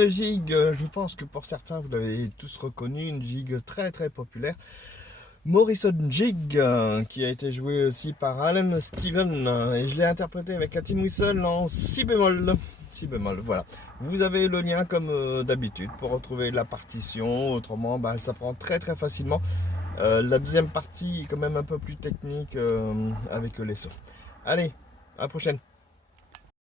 une gigue, je pense que pour certains vous l'avez tous reconnu, une gigue très très populaire. Morrison Jig, qui a été joué aussi par Alan Steven, et je l'ai interprété avec un tin whistle en si bémol. Si bémol, voilà. Vous avez le lien comme d'habitude pour retrouver la partition, autrement bah, ça prend très très facilement. La deuxième partie est quand même un peu plus technique avec les sons. Allez, à la prochaine.